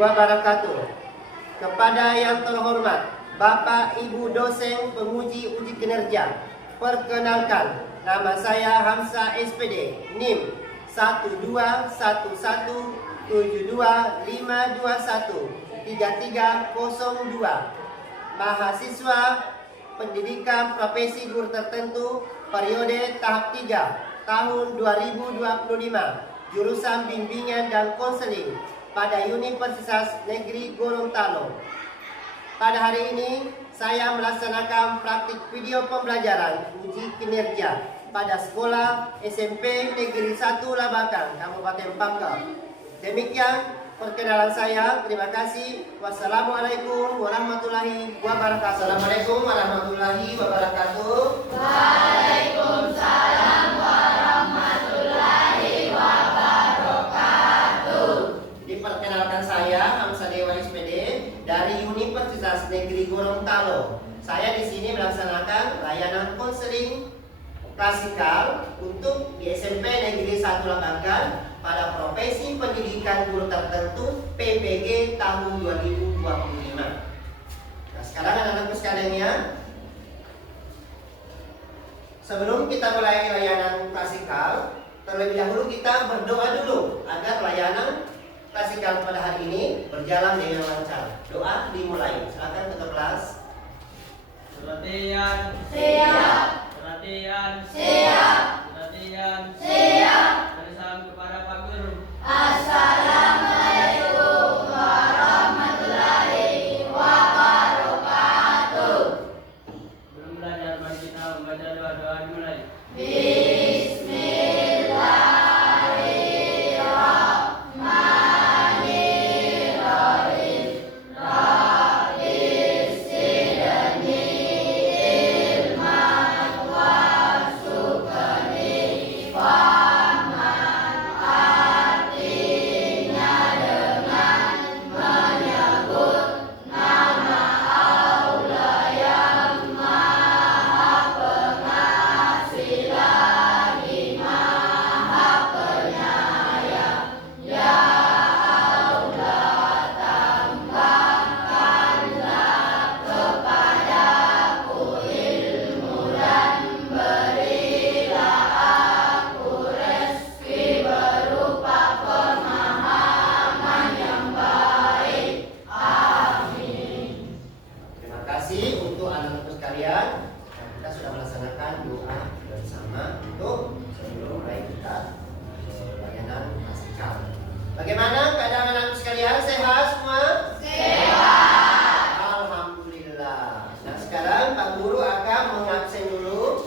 wabarakatuh. Kepada yang terhormat Bapak Ibu dosen penguji uji kinerja, perkenalkan, nama saya Hamzah SPD, NIM 1217252513302, mahasiswa pendidikan profesi guru tertentu periode tahap 3 tahun 2025, jurusan bimbingan dan konseling pada Universitas Negeri Gorontalo. Pada hari ini, saya melaksanakan praktik video pembelajaran uji kinerja pada sekolah SMP Negeri 1 Labakan, Kabupaten Pangkal. Demikian perkenalan saya. Terima kasih. Wassalamualaikum warahmatullahi wabarakatuh. Assalamualaikum warahmatullahi wabarakatuh. Waalaikumsalam warahmatullahi wabarakatuh. Diperkenalkan saya Hamzah SPD dari Universitas Negeri Gorontalo. Saya di sini melaksanakan layanan konseling klasikal untuk di SMP Negeri 1 Labakan pada profesi pendidikan guru tertentu PPG tahun 2025. Nah, sekarang anak-anakku sekalian ya, sebelum kita mulai layanan klasikal, terlebih dahulu kita berdoa dulu agar layanan klasikal pada hari ini berjalan dengan lancar. Doa dimulai. Silakan ketua kelas. Perhatian. Siap. Perhatian. Siap. Perhatian. Siap. Salam kepada Pak Guru. Assalamualaikum warahmatullahi wabarakatuh. Belum belajar, mari kita membaca doa-doa dimulai. Bagaimana keadaan anak sekalian? Sehat semua? Sehat. Alhamdulillah. Nah, sekarang Pak Guru akan mengabsen dulu.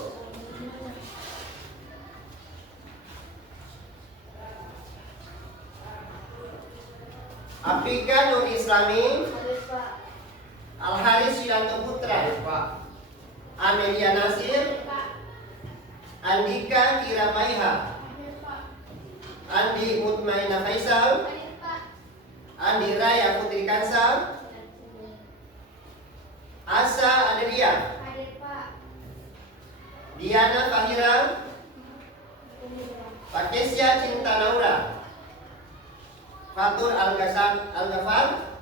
Apika Nur Islami, Al-Haris Yudanto Putra, Amelia Nasir, Andika Kirapaiha, Andi Mutmainah Faisal, Andi Raya Putri Kansa, Asa Adria, Diana Fahira, Pakesya Cinta Naura, Fatur Al-Ghafar,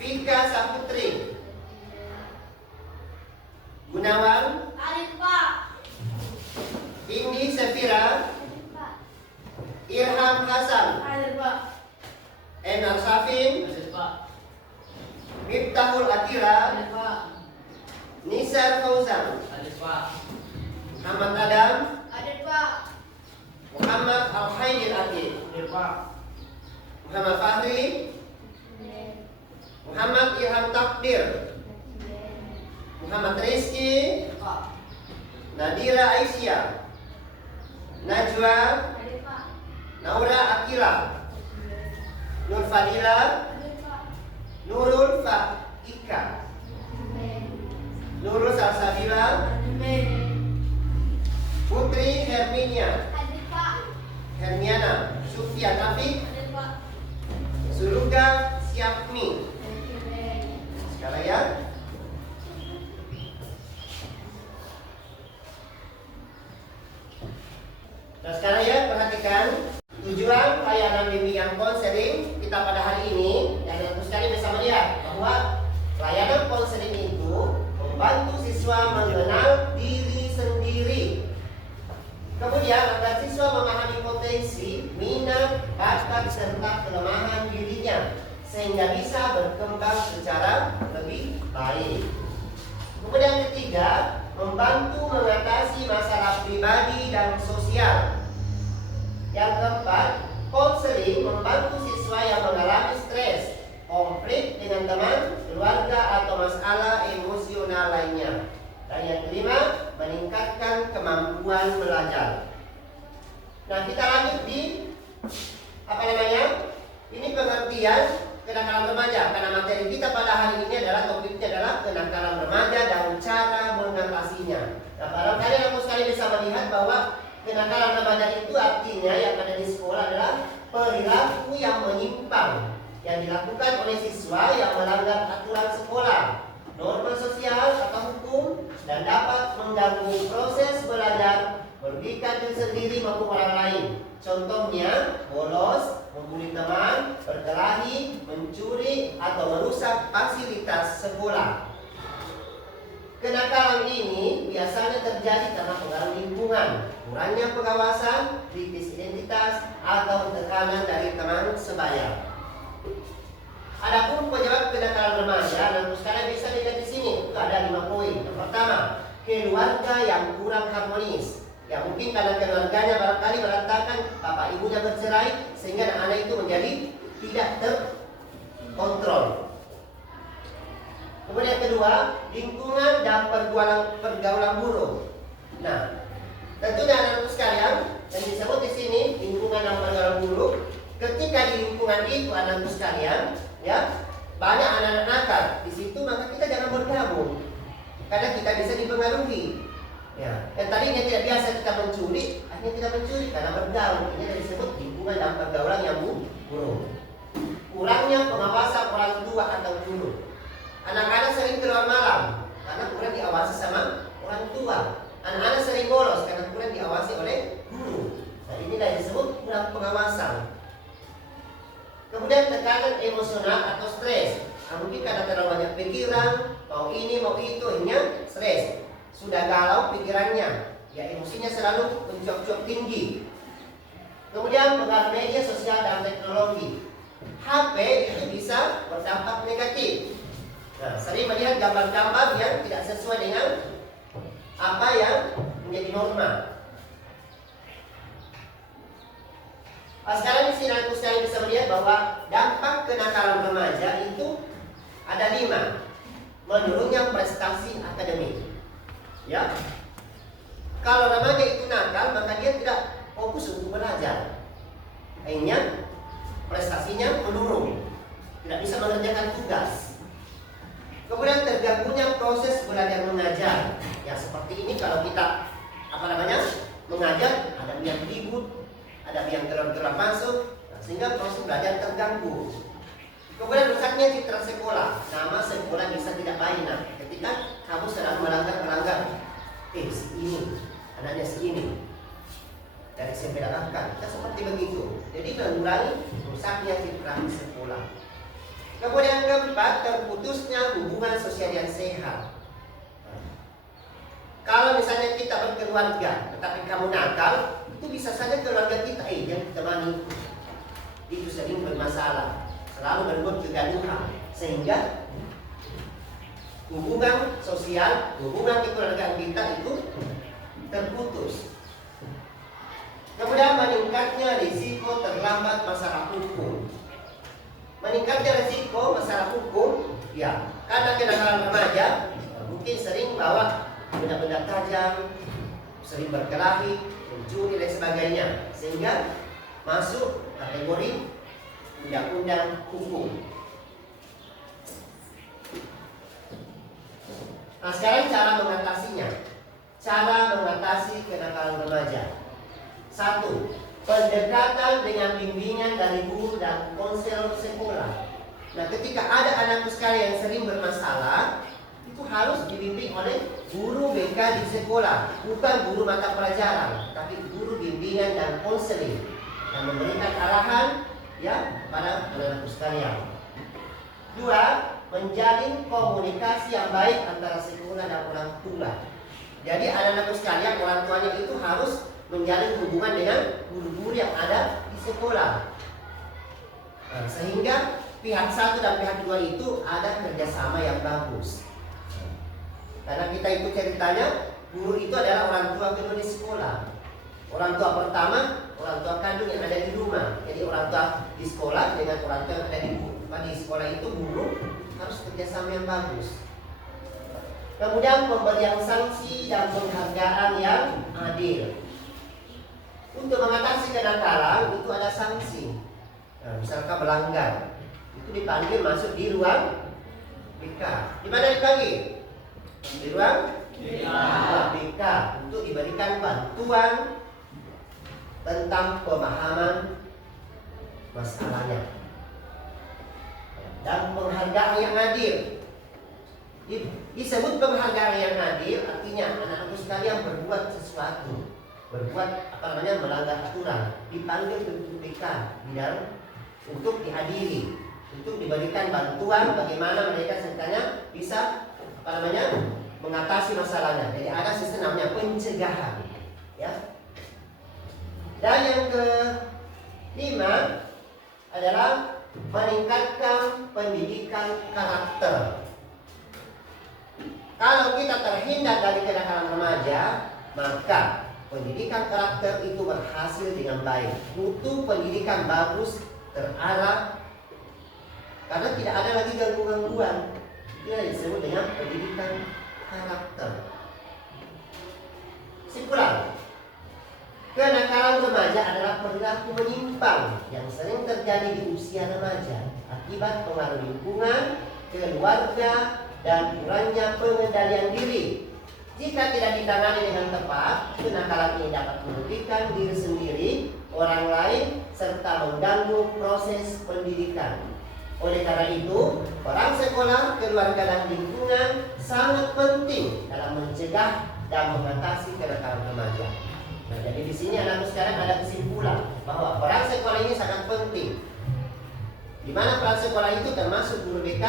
Fika Saputri, Gunawan, Indi Safira, Irham Hasan, Enar Safin, Miftahul Atira, Nisar Fauzan, Muhammad Adam, Muhammad Al-Haidir Aqid, Muhammad Fahri, Muhammad Ilham Takdir, Muhammad Rizki, Nadira Aisyah, Najwa, Naura Akila, Nur Fadila, Nurul Faika, Nurul Salsabila, Putri Hermiana, Sufia Taufik, Suluga Siapmi. Sekarang ya. Nah, sekarang ya perhatikan tujuan layanan bimbingan konseling kita kita pada hari ini, yang tentu sekali bisa melihat bahwa layanan konseling itu membantu siswa mengenal diri sendiri. Kemudian agar siswa memahami potensi, minat, bakat, serta kelemahan dirinya sehingga bisa berkembang secara lebih baik. Kemudian ketiga, membantu mengatasi masalah pribadi dan sosial. Yang keempat, konseling membantu siswa yang mengalami stres, konflik dengan teman, keluarga, atau masalah emosional lainnya. Dan yang kelima, meningkatkan kemampuan belajar. Nah, kita lanjut di ini pengertian kenakalan remaja, karena materi kita pada hari ini adalah topiknya adalah kenakalan remaja dan cara mengatasinya. Nah, barangkali aku sekali bisa melihat bahwa kenakalan remaja itu artinya yang ada di sekolah adalah perilaku yang menyimpang yang dilakukan oleh siswa yang melanggar aturan sekolah, norma sosial atau hukum, dan dapat mengganggu proses belajar, merugikan diri sendiri maupun orang lain. Contohnya, bolos, membuli teman, berkelahi, mencuri, atau merusak fasilitas sekolah. Kenakalan ini biasanya terjadi karena pengaruh lingkungan, kurangnya pengawasan, kritis identitas, atau tekanan dari teman sebaya. Adapun penyebab kenakalan remaja, dan sekalian bisa dilihat di sini, itu ada 5 poin. Yang pertama, keluarga yang kurang harmonis. Ya, mungkin karena keluarganya barangkali berantakan, bapak ibunya bercerai, sehingga anak-anak itu menjadi tidak terkontrol. Kemudian yang kedua, lingkungan dan pergaulan buruk. Nah, tentunya anak-anak sekalian yang disebut di sini lingkungan dan pergaulan buruk. Ketika di lingkungan itu anak-anak sekalian, ya, banyak anak-anak nakal di situ, maka kita jangan bergabung, karena kita bisa dipengaruhi. Ya, yang tadinya tidak biasa kita mencuri, akhirnya kita mencuri karena bergaul. Ini disebut lingkungan dan pergaulan yang buruk. Kurangnya pengawasan orang tua atau guru. Anak-anak sering keluar malam karena kurang diawasi sama orang tua. Anak-anak sering bolos karena kurang diawasi oleh guru. Nah, inilah yang disebut kurang pengawasan. Kemudian tekanan emosional atau stres. Nah, mungkin karena terlalu banyak pikiran, mau ini mau itu, akhirnya stres. Sudah galau pikirannya, ya emosinya selalu mencuat-cuat tinggi. Kemudian pengaruh media sosial dan teknologi. HP itu bisa berdampak negatif. Nah, sering melihat gambar-gambar yang tidak sesuai dengan apa yang menjadi norma. Sekarang di sini aku sekali bisa melihat bahwa dampak kenakalan remaja itu ada 5. Menurunnya prestasi akademik. Ya, kalau remaja itu nakal, maka dia tidak fokus untuk belajar. Akhirnya prestasinya menurun, tidak bisa mengerjakan tugas. Kemudian terganggunya proses belajar mengajar. Ya, seperti ini kalau kita mengajar, ada yang ribut, ada yang gerak-gerak masuk, sehingga proses belajar terganggu. Kemudian rusaknya citra sekolah, nama sekolah bisa tidak baik. Nah, ketika kamu sedang melanggar, si ini, anaknya si ini, dari SMP kan, kita seperti begitu. Jadi mengurangi rusaknya citra sekolah. Kemudian keempat, terputusnya hubungan sosial yang sehat. Kalau misalnya kita berkeluarga, tetapi kamu nakal, itu bisa saja keluarga kita yang ditemani itu sering bermasalah, selalu berbuat kegaduhan, sehingga hubungan sosial, hubungan kekeluargaan kita itu terputus. Kemudian meningkatnya risiko terlambat masalah hukum. Meningkatnya risiko masalah hukum, ya, karena kenakalan remaja mungkin sering bawa benda-benda tajam, sering berkelahi, mencuri dan sebagainya, sehingga masuk kategori undang-undang hukum. Nah, sekarang cara mengatasinya. Cara mengatasi kenakalan remaja. 1. Pendekatan dengan bimbingan dari guru dan konsel sekolah. Nah, ketika ada anak sekalian yang sering bermasalah, itu harus dibimbing oleh guru BK di sekolah, bukan guru mata pelajaran, tapi guru bimbingan dan konseling yang memberikan arahan ya pada anak-anakku sekalian. Dua, menjalin komunikasi yang baik antara sekolah dan orang tua. Jadi anak-anakku sekalian, orang tuanya itu harus menjalin hubungan dengan guru-guru yang ada di sekolah. Nah, sehingga pihak satu dan pihak dua itu ada kerjasama yang bagus. Karena kita itu ceritanya, guru itu adalah orang tua kedua di sekolah. Orang tua pertama, orang tua kandung yang ada di rumah. Jadi orang tua di sekolah dengan orang tua yang ada di sekolah itu guru harus kerjasama yang bagus. Kemudian pemberian sanksi dan penghargaan yang adil. Untuk mengatasi kenakalan itu ada sanksi. Nah, misalkan melanggar, itu dipanggil masuk di ruang BK. Di mana dipanggil? Di ruang BK untuk diberikan bantuan tentang pemahaman masalahnya. Dan penghargaan yang adil. Disebut penghargaan yang adil artinya anak-anakku sekalian berbuat sesuatu, melanggar aturan, dipanggil ke BK di dalam untuk dihadiri, untuk diberikan bantuan bagaimana mereka sebenarnya bisa mengatasi masalahnya. Jadi ada sistem namanya pencegahan, ya. Dan yang kelima adalah meningkatkan pendidikan karakter. Kalau kita terhindar dari kenakalan remaja, maka pendidikan karakter itu berhasil dengan baik. Mutu pendidikan bagus, terarah, karena tidak ada lagi gangguan-gangguan. Itu yang disebut dengan pendidikan karakter. Simpulan, kenakalan remaja adalah perilaku menyimpang yang sering terjadi di usia remaja akibat pengaruh lingkungan, keluarga, dan kurangnya pengendalian diri. Jika tidak ditangani dengan tepat, kenakalan ini dapat merugikan diri sendiri, orang lain, serta mengganggu proses pendidikan. Oleh karena itu, peran sekolah, keluarga, dan lingkungan sangat penting dalam mencegah dan mengatasi kenakalan remaja. Nah, jadi di sini anak sekarang ada kesimpulan bahwa peran sekolah ini sangat penting. Di mana peran sekolah itu termasuk guru BK,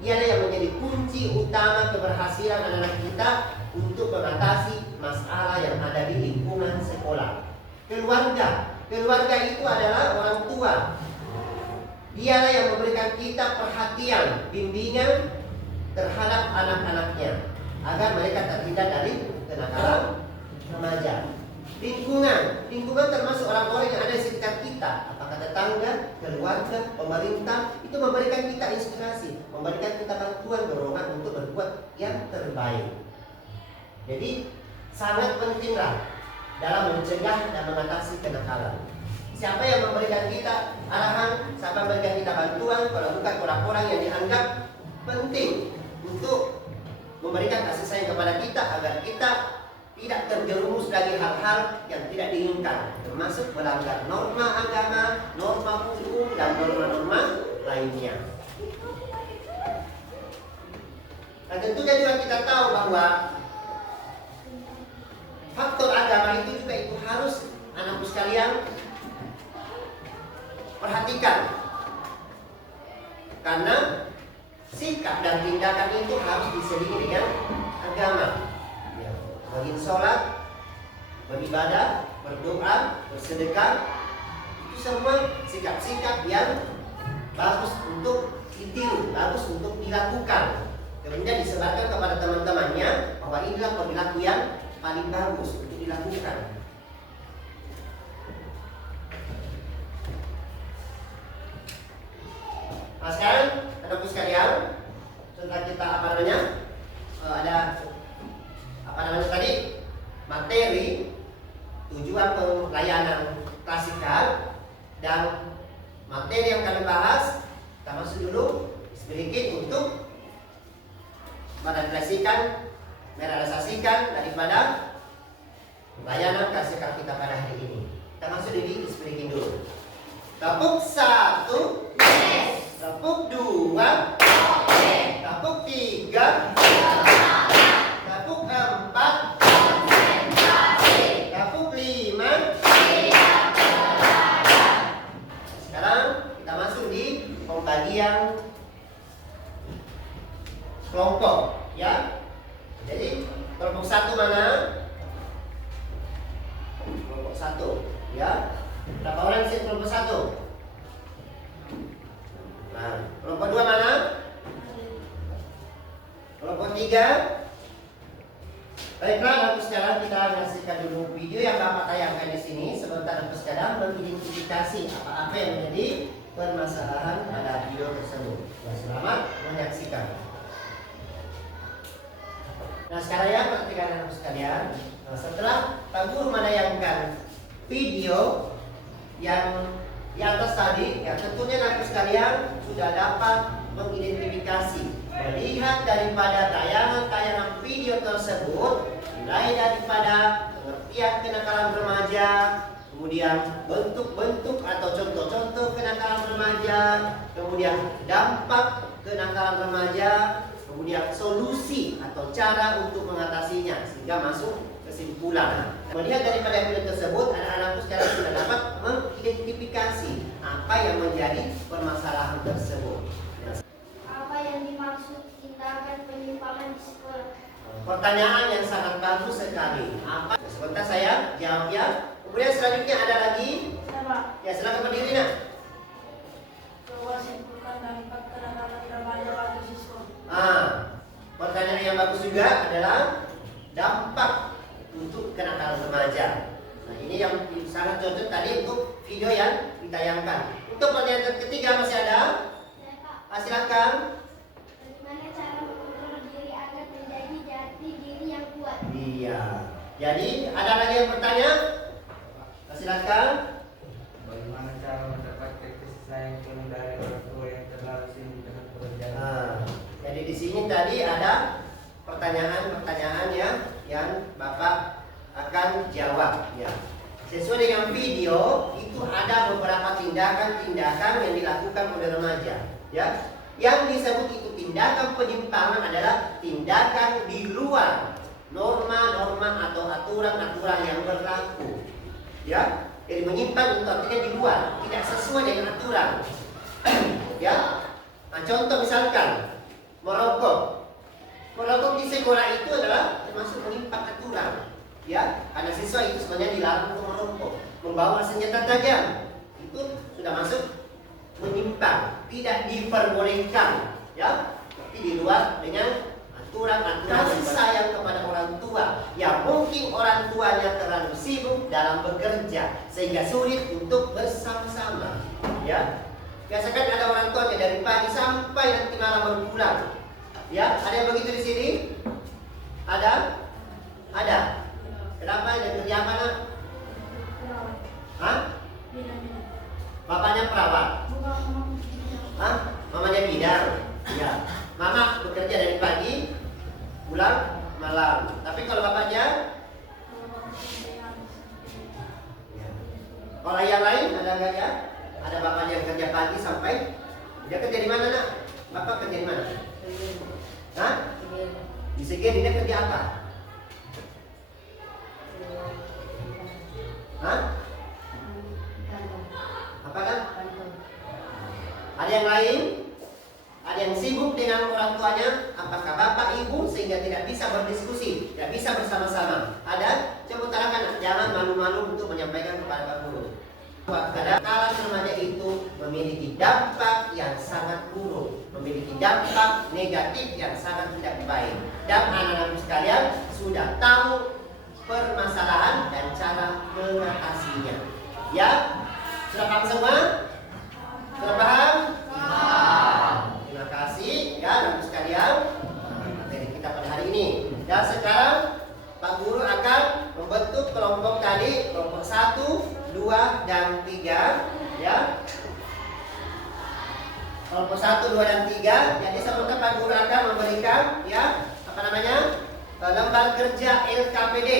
dialah yang menjadi kunci utama keberhasilan anak-anak kita untuk mengatasi masalah yang ada di lingkungan sekolah. Keluarga itu adalah orang tua. Dialah yang memberikan kita perhatian, bimbingan terhadap anak-anaknya agar mereka terhindar dari kenakalan remaja. Lingkungan termasuk orang-orang yang ada di sekitar kita, apakah tetangga, keluarga, pemerintah, itu memberikan kita inspirasi, memberikan kita bantuan, dorongan untuk berbuat yang terbaik. Jadi sangat pentinglah dalam mencegah dan mengatasi kenakalan. Siapa yang memberikan kita arahan, siapa yang memberikan kita bantuan, kalau bukan orang-orang yang dianggap penting untuk memberikan kasih sayang kepada kita agar kita tidak terjerumus dari hal-hal yang tidak diinginkan, termasuk melanggar norma agama, norma hukum, dan norma-norma lainnya. Nah, tentunya juga kita tahu bahwa faktor agama itu juga itu harus anakku sekalian perhatikan, karena sikap dan tindakan itu harus diselingi dengan agama. Rajin sholat, beribadah, berdoa, bersedekah, itu semua sikap-sikap yang bagus untuk ditiru, bagus untuk dilakukan. Kemudian disebarkan kepada teman-temannya bahwa inilah perilaku yang paling bagus untuk dilakukan. Nah, sekarang anakku sekalian, setelah kita ada tadi materi tujuan pelayanan klasikal dan materi yang kalian bahas, kita masuk dulu sedikit untuk merealisasikan daripada pelayanan klasikal kita pada hari ini. Kita masuk di speaking dulu. Tepuk 1, tepuk 2, tepuk 3, tepuk 4, tepuk 5. Sekarang pembagian kelompok, ya. Jadi kelompok 1 mana? Kelompok 1, ya. Berapa orang di kelompok 1? Nah, kelompok 2 mana? Kelompok 3. Baiklah, nanti sekarang kita saksikan dulu video yang Bapak tayangkan di sini. Sebentar nanti sekarang mengidentifikasi apa-apa yang menjadi permasalahan pada video tersebut. Selamat menyaksikan. Nah, sekarang ya perhatikan anak sekalian. Nah, setelah Pak Guru menayangkan video yang di atas tadi, ya tentunya anak sekalian sudah dapat mengidentifikasi, melihat daripada tayangan-tayangan video tersebut, mulai daripada pengertian kenakalan remaja, kemudian bentuk-bentuk atau contoh-contoh kenakalan remaja, kemudian dampak kenakalan remaja, kemudian solusi atau cara untuk mengatasinya, sehingga masuk kesimpulan. Melihat daripada video tersebut, anak-anakku sekarang sudah dapat mengidentifikasi apa yang menjadi permasalahan tersebut. Apa yang dimaksud tindakan penyimpangan di sekolah? Pertanyaan yang sangat bagus sekali. Apa? Sebentar saya jawab ya. Kemudian selanjutnya ada lagi. Sama. Ya, silakan berdiri nak. Coba simpulkan dampak kenakalan remaja pada siswa. Pertanyaan yang bagus juga adalah dampak untuk kenakalan remaja. Nah, ini yang sangat cocok tadi untuk video yang ditayangkan. Untuk pertanyaan ketiga masih ada? Ya, Pak. Silakan. Bagaimana cara mengontrol diri agar menjadi jati diri yang kuat? Iya. Jadi ada lagi yang bertanya? Silakan. Bagaimana cara mendapatkan kasih sayang penuh dari orang tua yang terlalu sibuk dengan pekerjaan? Jadi di sini tadi ada pertanyaan-pertanyaan yang Bapak akan jawab ya. Sesuai dengan video itu ada beberapa tindakan-tindakan yang dilakukan oleh remaja ya. Yang disebut itu tindakan penyimpangan adalah tindakan di luar norma-norma atau aturan-aturan yang berlaku. Ya, jadi menyimpang itu artinya di luar, tidak sesuai dengan aturan. Ya, nah, contoh misalkan merokok. Merokok di sekolah itu adalah termasuk menyimpang aturan. Ya, karena siswa itu sebenarnya dilarang untuk merokok. Membawa senjata tajam itu sudah masuk menyimpang, tidak diperbolehkan. Ya, tapi di luar dengan aturan-aturan kasih sayang kepada orang tua yang mungkin orang tuanya terlalu sibuk dalam bekerja sehingga sulit untuk bersama-sama. Ya, biasakan ada orang tua yang dari pagi sampai nanti malam baru pulang. Ya, ada yang begitu di sini? Ada? Ada. Kenapa? Ada kerja apa nak? Hah? Bapaknya perawat. Hah? Mamanya bidang. Ya. Mama bekerja dari pagi, pulang malam. Tapi kalau bapaknya? Ya. Kalau yang lain ada nggak ya? Ada bapaknya yang kerja pagi sampai dia kerja di mana nak? Bapak kerja di mana? Hah? Di Segen. Dia kerja apa? Hah? Apa kan? Ada yang lain? Ada yang sibuk dengan orang tuanya? Apakah bapak ibu sehingga tidak bisa berdiskusi, tidak bisa bersama-sama? Ada? Coba utarakan, jangan malu-malu untuk menyampaikan kepada Pak Guru. Kadang-kadang remaja itu memiliki dampak yang sangat buruk, memiliki dampak negatif yang sangat tidak baik. Dan anak-anak sekalian sudah tahu permasalahan dan cara mengatasinya. Ya, sudah paham semua? Sudah paham? Terima kasih ya anak sekalian. Materi kita pada hari ini. Dan sekarang Pak Guru akan membentuk kelompok tadi, kelompok 1, 2, dan 3 ya. Kelompok 1, 2, dan 3. Jadi sebentar Pak Guru akan memberikan ya, apa namanya? Lembar kerja LKPD,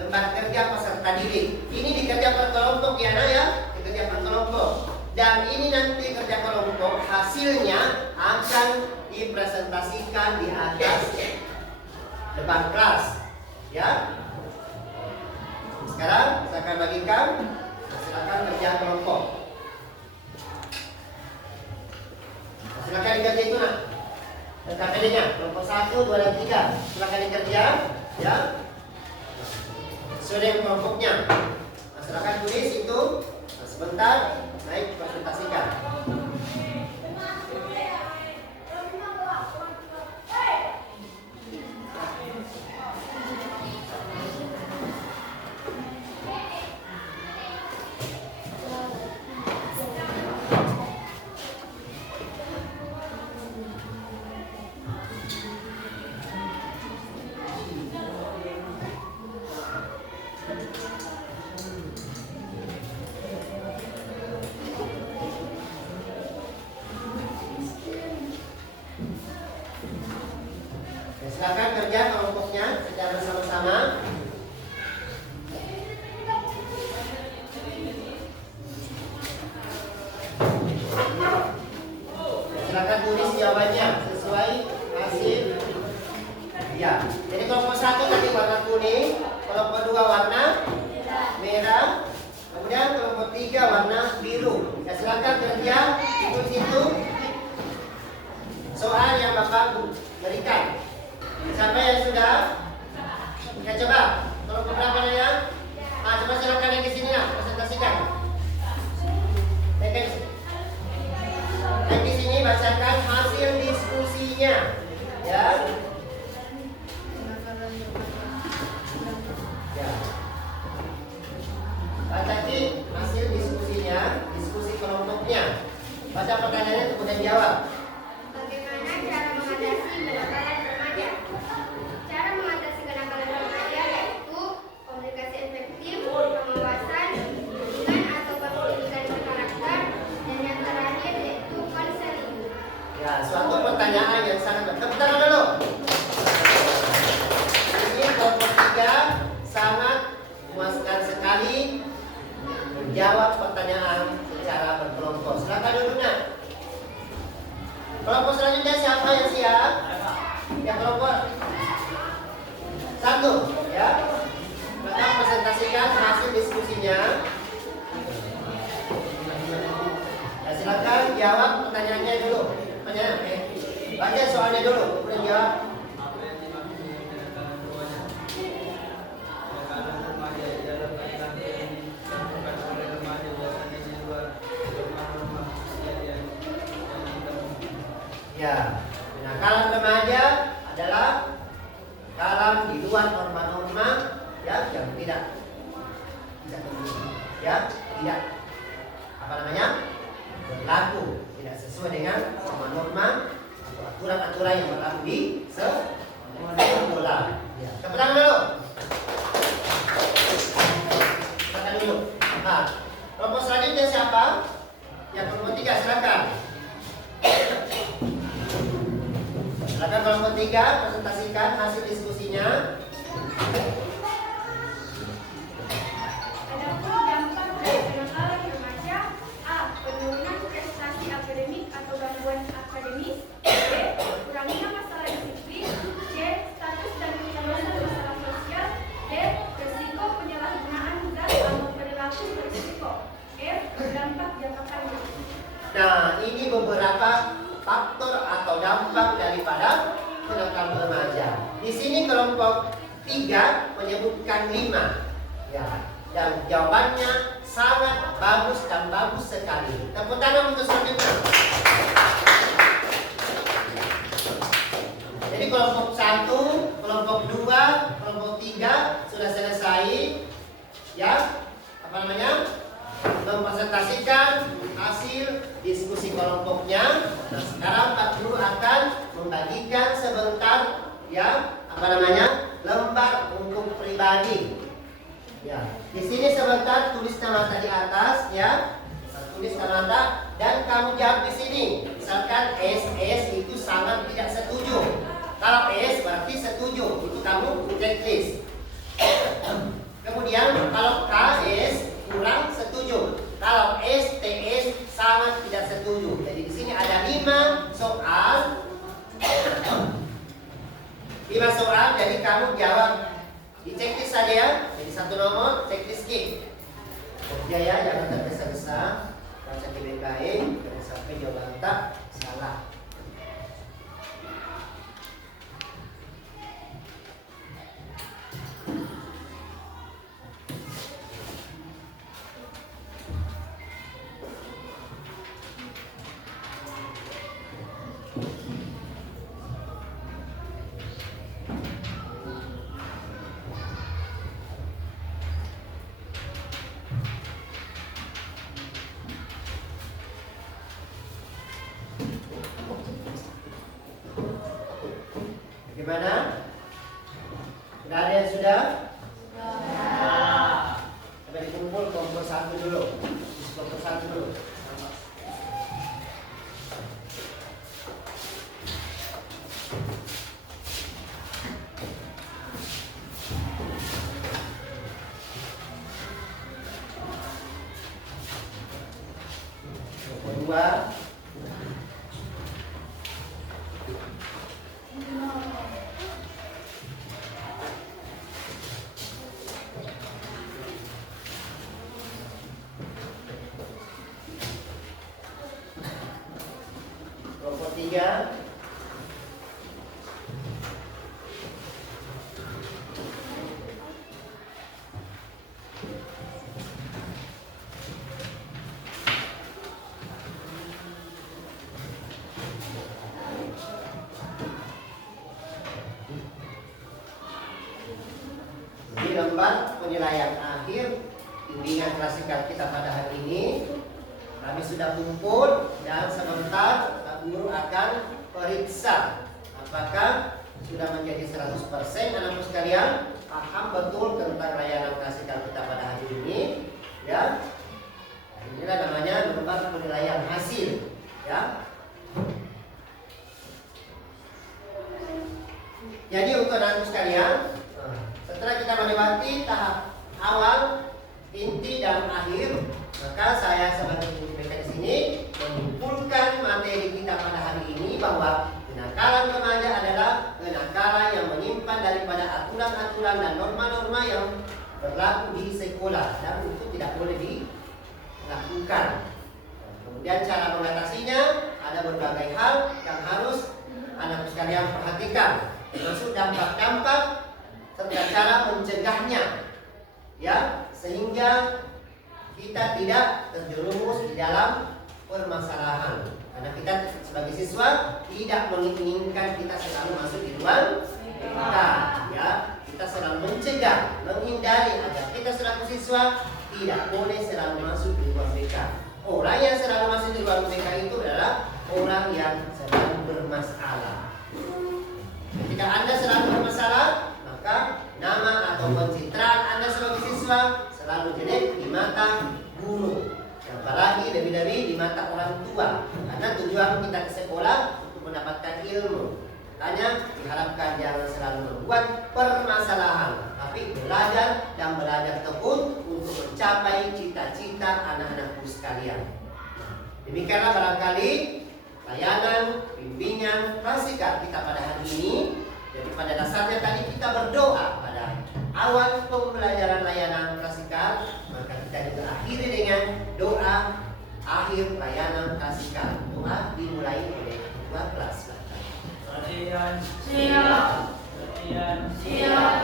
lembar kerja peserta didik. Ini dikerja per kelompok ya nak ya, dikerja per kelompok. Dan ini nanti kerja kelompok hasilnya akan dipresentasikan di atas depan kelas ya. Sekarang saya akan bagikan, silakan kerja kelompok. Silakan dikerja itu nak. KPD-nya kelompok 1, 2, dan 3. Silakan dikerja, ya. Sesuai dengan kelompoknya. Nah, silakan tulis itu. Nah, sebentar, naik presentasikan. Silakan kerja kelompoknya secara bersama-sama. Silakan tulis jawabannya sesuai hasil. Ya. Jadi kelompok 1 tadi warna kuning, kelompok 2 warna merah, kemudian kelompok 3 warna biru. Ya, silakan kerja itu soal yang Bapak berikan. Siapa yang sudah? Ya, coba. Kelompok berapa ya? Coba silakan yang di sini lah, presentasikan. Yang di sini bacakan hasil diskusinya, ya. Ya. Bacakan hasil diskusinya, diskusi kelompoknya. Baca pertanyaannya kemudian jawab. Bagaimana cara mengatasi kenakalan remaja? Cara mengatasi kenakalan remaja yaitu komunikasi efektif, pengawasan, bimbingan atau pendidikan berkarakter, dan yang terakhir yaitu konseling. Ya, suatu pertanyaan yang sangat betul dulu. Ini kelompok 3 sangat memuaskan sekali menjawab pertanyaan secara berkelompok. Silakan duduknya. Kelompok selanjutnya siapa yang siap? Ya, kelompok 1, ya. Maka presentasikan hasil diskusinya. Ya, silakan jawab pertanyaannya dulu. Baca soalnya dulu, kemudian jawab. Ya, kenakalan remaja adalah kalam di luar norma-norma, ya, yang tidak ya, tidak apa namanya, berlaku, tidak sesuai dengan norma-norma atau aturan-aturan yang berlaku di sekolah. Ya, tepuk tangan dulu. Silakan dulu. Nah, kelompok selanjutnya siapa? Yang kelompok 3, silakan. Silakan kelompok 3 presentasikan hasil diskusinya. Adapun dampak dari kenakalan remaja: A. Penurunan prestasi akademik atau gangguan akademis. B. Kurangnya masalah disiplin. C. Status dan kecemasan masalah sosial. D. Risiko penyalahgunaan zat atau perilaku berisiko. F. Dampak jangka panjang. Nah, ini beberapa faktor atau dampak daripada kenakalan remaja. Di sini kelompok 3 menyebutkan 5. Ya, dan jawabannya sangat bagus dan bagus sekali. Tepuk tangan untuk selanjutnya. Jadi kelompok 1, kelompok 2, kelompok 3 sudah selesai. Ya, apa namanya? Mempresentasikan hasil diskusi kelompoknya. Nah, sekarang Pak Guru akan membagikan sebentar, ya, apa namanya, lembar untuk pribadi. Ya, di sini sebentar tulis nama di atas, ya, tulis nama Anda dan kamu jawab di sini. Misalkan SS itu sangat tidak setuju. Kalau S berarti setuju, itu kamu checklist. Kemudian kalau KS kurang setuju. Kalau STS sangat tidak setuju. Jadi di sini ada 5 soal. 5 soal, jadi kamu jawab di checklist saja ya. Jadi 1 nomor checklist G. Ya ya, jangan tergesa-gesa. Baca baik-baik, jangan sampai jawaban tak salah. Bagaimana? Sudah ada yang sudah? Coba dikumpul kelompok satu dulu. Kelompok satu dulu. Kelompok dua. Kelompok tiga. Di lembar penilaian akhir bimbingan klasikal kita pada hari ini, kami sudah kumpul dan sebentar Pak Guru akan periksa apakah sudah menjadi 100% anakku sekalian paham betul tentang layanan klasikal kita pada hari ini, ya. Inilah namanya lembar penilaian hasil, ya. Jadi untuk anakku sekalian, setelah kita melewati tahap awal, inti dan akhir, maka saya sebagai guru BK di sini menyimpulkan materi kita pada hari ini bahwa kenakalan remaja adalah kenakalan yang menyimpan daripada aturan-aturan dan norma-norma yang berlaku di sekolah dan itu tidak boleh dilakukan. Kemudian cara mengatasinya ada berbagai hal yang harus anak sekalian perhatikan, termasuk dampak-dampak serta cara mencegahnya, ya, sehingga kita tidak terjerumus di dalam permasalahan. Karena kita sebagai siswa tidak menginginkan kita selalu masuk di ruang BK, ya. Kita selalu mencegah, menghindari agar kita selaku siswa tidak boleh selalu masuk di ruang BK. Orang yang selalu masuk di ruang BK itu adalah orang yang sedang bermasalah. Ketika Anda selalu bermasalah, maka nama atau pencitraan Anda sebagai siswa selalu jelek di mata guru, apalagi lebih-lebih di mata orang tua. Karena tujuan kita ke sekolah untuk mendapatkan ilmu. Hanya diharapkan jangan selalu membuat permasalahan, tapi belajar dan belajar tekun untuk mencapai cita-cita anak-anakku sekalian. Demikianlah barangkali layanan bimbingan klasikal kita pada hari ini. Jadi pada dasarnya tadi kita berdoa pada awal pembelajaran layanan klasikal, maka kita juga akhiri dengan doa akhir layanan klasikal. Doa dimulai oleh ketua kelas. Latihan. Siap. Latihan. Siap.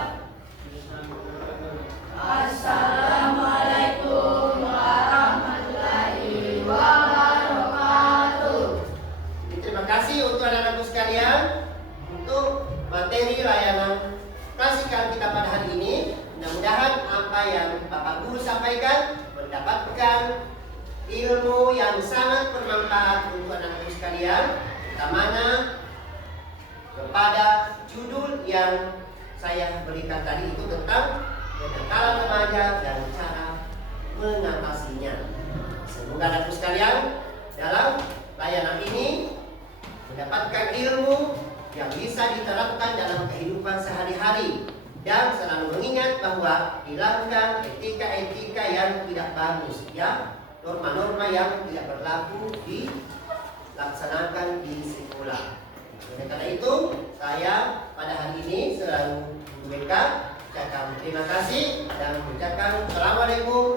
Assalamualaikum warahmatullahi wabarakatuh. Terima kasih untuk anak-anakku sekalian untuk materi layanan klasikal kita pada hari ini. Mudah-mudahan apa yang Bapak Guru sampaikan mendapatkan ilmu yang sangat bermanfaat untuk anak-anak sekalian, utamanya kepada judul yang saya berikan tadi itu tentang kenakalan remaja dan cara mengatasinya. Semoga anak-anak sekalian dalam layanan ini mendapatkan ilmu yang bisa diterapkan dalam kehidupan sehari-hari dan selalu mengingat bahwa hilangkan etika-etika yang tidak bagus, ya, norma-norma yang tidak berlaku dilaksanakan di sekolah. Oleh karena itu, saya pada hari ini selalu BK ucapkan terima kasih dan ucapkan Assalamualaikum